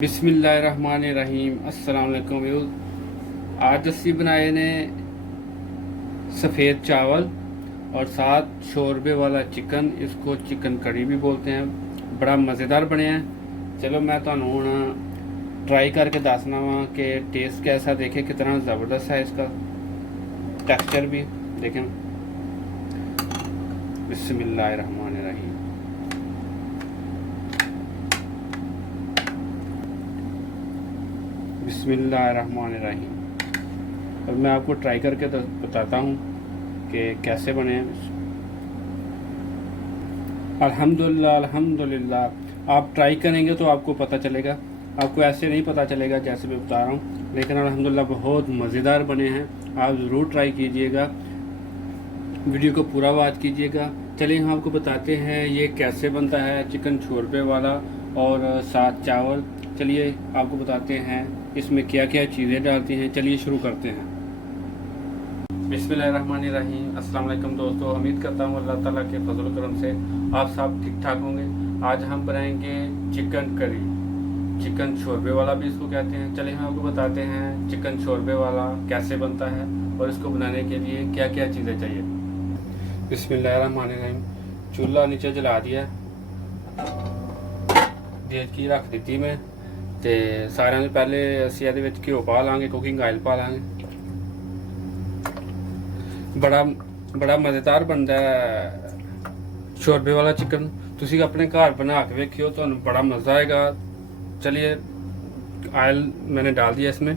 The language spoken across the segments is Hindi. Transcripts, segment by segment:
बिस्मिल्लाहिर्रहमानिर्रहीम अस्सलाम वालेकुम व्यूज़। आज असी बनाए ने सफ़ेद चावल और साथ शोरबे वाला चिकन, इसको चिकन कड़ी भी बोलते हैं। बड़ा मज़ेदार बने हैं। चलो मैं तुहानू हुण ट्राई करके दसना वा कि टेस्ट कैसा, देखें कितना ज़बरदस्त है इसका टेक्सचर भी देखें। बिस्मिल्लाहिर्रहमानिर्रहीम। बिस्मिल्लाहिर्रहमानिर्रहीम। अब मैं आपको ट्राई करके बताता हूँ कि कैसे बने हैं। अल्हम्दुलिल्लाह अल्हम्दुलिल्लाह। आप ट्राई करेंगे तो आपको पता चलेगा, आपको ऐसे नहीं पता चलेगा जैसे मैं बता रहा हूँ, लेकिन अल्हम्दुलिल्लाह बहुत मज़ेदार बने हैं। आप ज़रूर ट्राई कीजिएगा, वीडियो को पूरा वॉच कीजिएगा। चलिए हम आपको बताते हैं ये कैसे बनता है चिकन शोरबे वाला और साथ चावल। चलिए आपको बताते हैं इसमें क्या क्या चीज़ें डालती हैं। चलिए शुरू करते हैं। बिस्मिल्लाहिर्रहमानिर्रहीम। अस्सलाम वालेकुम दोस्तों, उम्मीद करता हूँ अल्लाह ताला के फजल करम से आप सब ठीक ठाक होंगे। आज हम बनाएंगे चिकन करी, चिकन शोरबे वाला भी इसको कहते हैं। चलिए हम आपको बताते हैं चिकन शोरबे वाला कैसे बनता है और इसको बनाने के लिए क्या क्या चीज़ें चाहिए। बिस्मिल्लाहिर्रहमानिर्रहीम। चूल्हा नीचे जला दिया, देख की रख दी मैं, तो सारे तो पहले असी ये घ्यो पा लाँगे, कुकिंग ऑयल पा लाँगे। बड़ा बड़ा मज़ेदार बनता है शोरबे वाला चिकन। तुसी अपने घर बना के वेखियो, तो बड़ा मज़ा आएगा। चलिए ऑयल मैंने डाल दिया इसमें,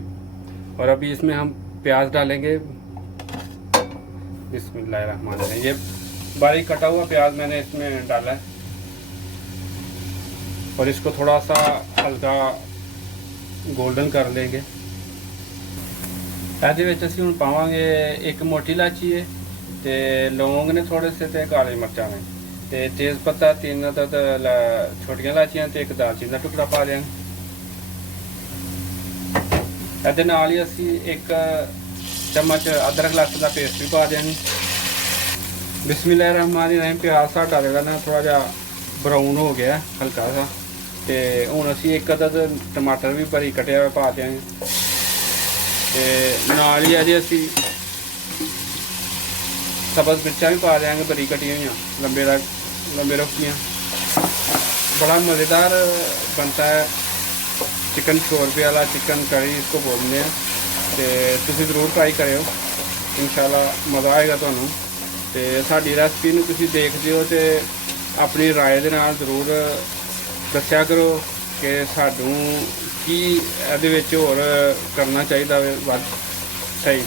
और अभी इसमें हम प्याज डालेंगे। बिस्मिल्लाहिर्रहमानिर्रहीम। ये बारीक कटा हुआ प्याज मैंने इसमें डाला है, और इसको थोड़ा सा हल्का गोल्डन कर लेंगे। ਇਹਦੇ ਵਿੱਚ ਅਸੀਂ ਹੁਣ ਪਾਵਾਂਗੇ एक मोटी इलायची है, ਤੇ लौंग ने थोड़े से, ਤੇ काली मिर्चा ने, ਤੇ तेज पत्ता 3 छोटियां इलायचियां, ਤੇ एक दालचीनी का टुकड़ा पा देंगे। ਇਹਦੇ ਨਾਲ ही ਅਸੀਂ 1 चम्मच अदरक लहसुन का पेस्ट भी पा देंगे। बिस्मिल्लाहिर्रहमानिर्रहीम। प्याज साडा जेहड़ा ना थोड़ा जा ब्राउन हो गया हल्का सा, तो हुण असी 1 अदद टमाटर भी भरी कटिया हुआ पा देंगे। तो नाल ही अजे असी सब्ज़ मिर्चा भी पा देंगे भरी कटिया हुई लंबे रखियाँ। बड़ा मज़ेदार बनता है चिकन शोरबे वाला, चिकन करी इसको बोलते हैं। तो तुसीं ज़रूर ट्राई करियो, इंशाल्लाह मज़ा आएगा तुहानूं। तो साडी रेसिपी नूं तुसीं देखदे हो तो अपनी राय दे नाल ज़रूर दस्सिया करो कि सानूं की इहदे विच होर करना चाहिदा वध सही,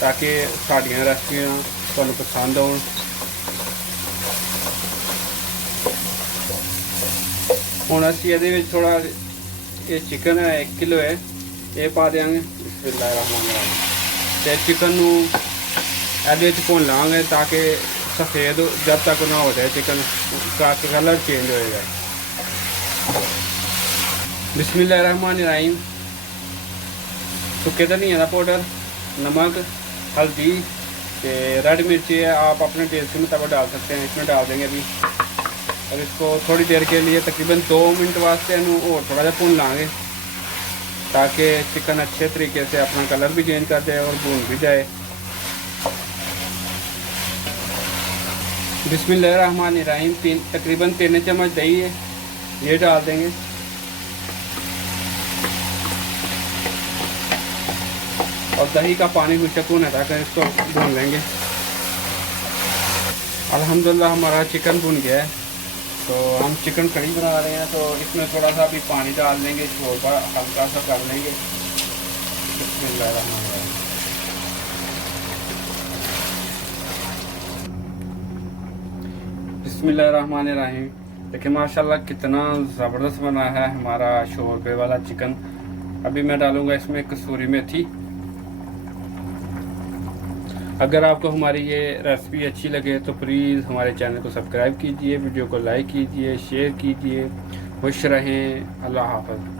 ताकि साडियां रेसिपियां तुहानूं पसंद आउण। हुण असीं इहदे विच थोड़ा ये चिकन है 1 किलो है, ये पा देंगे। बिस्मिल्लाहिर्रहमानिर्रहीम। तो चिकन नूं इहदे विच भुन लांगे ताकि सफ़ेद जब तक ना हो जाए चिकन का कलर चेंज हो जाए। बिस्मिल्लाहिर्रहमानिर्रहीम। सुके धनिया का पाउडर, नमक, हल्दी, तो रेड मिर्ची है, आप अपने टेस्ट के मुताबिक डाल सकते हैं। इसमें डाल देंगे अभी, और इसको थोड़ी देर के लिए तकरीबन 2 मिनट वास्ते और थोड़ा सा भून लाँगे, ताकि चिकन अच्छे तरीके से अपना कलर भी चेंज कर दे और भून भी जाए। बिस्मिल्लाहिर्रहमानिर्रहीम। तकरीबन 3 चम्मच दही है, ये डाल देंगे। और दही का पानी खुशक होने तक इसको भून लेंगे। अल्हम्दुलिल्लाह हमारा चिकन भुन गया है। तो हम चिकन कड़ी बना रहे हैं, तो इसमें थोड़ा सा भी पानी डाल देंगे, शोरबा हल्का सा कर लेंगे। बिस्मिल्लाहिर्रहमानिर्रहीम। बिस्मिल्लाहिर्रहमानिर्रहीम। देखिए माशाल्लाह कितना ज़बरदस्त बना है हमारा शोरबे वाला चिकन। अभी मैं डालूँगा इसमें कसूरी मेथी। अगर आपको हमारी ये रेसिपी अच्छी लगे तो प्लीज़ हमारे चैनल को सब्सक्राइब कीजिए, वीडियो को लाइक कीजिए, शेयर कीजिए। खुश रहें। अल्लाह हाफ़िज़।